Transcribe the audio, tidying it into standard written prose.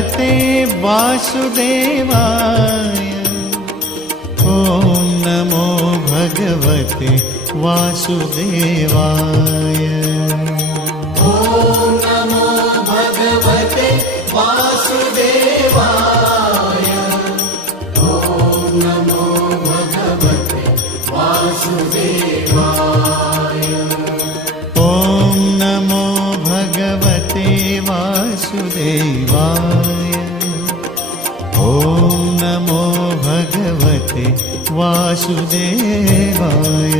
भगवते वासुदेवाय। ॐ नमो भगवते वासुदेवाय। ॐ नमो भगवते वासुदेवाय। ॐ नमो भगवते वासुदेवाय। ॐ नमो भगवते वासुदेवाय। ॐ नमो भगवते वासुदेवाय।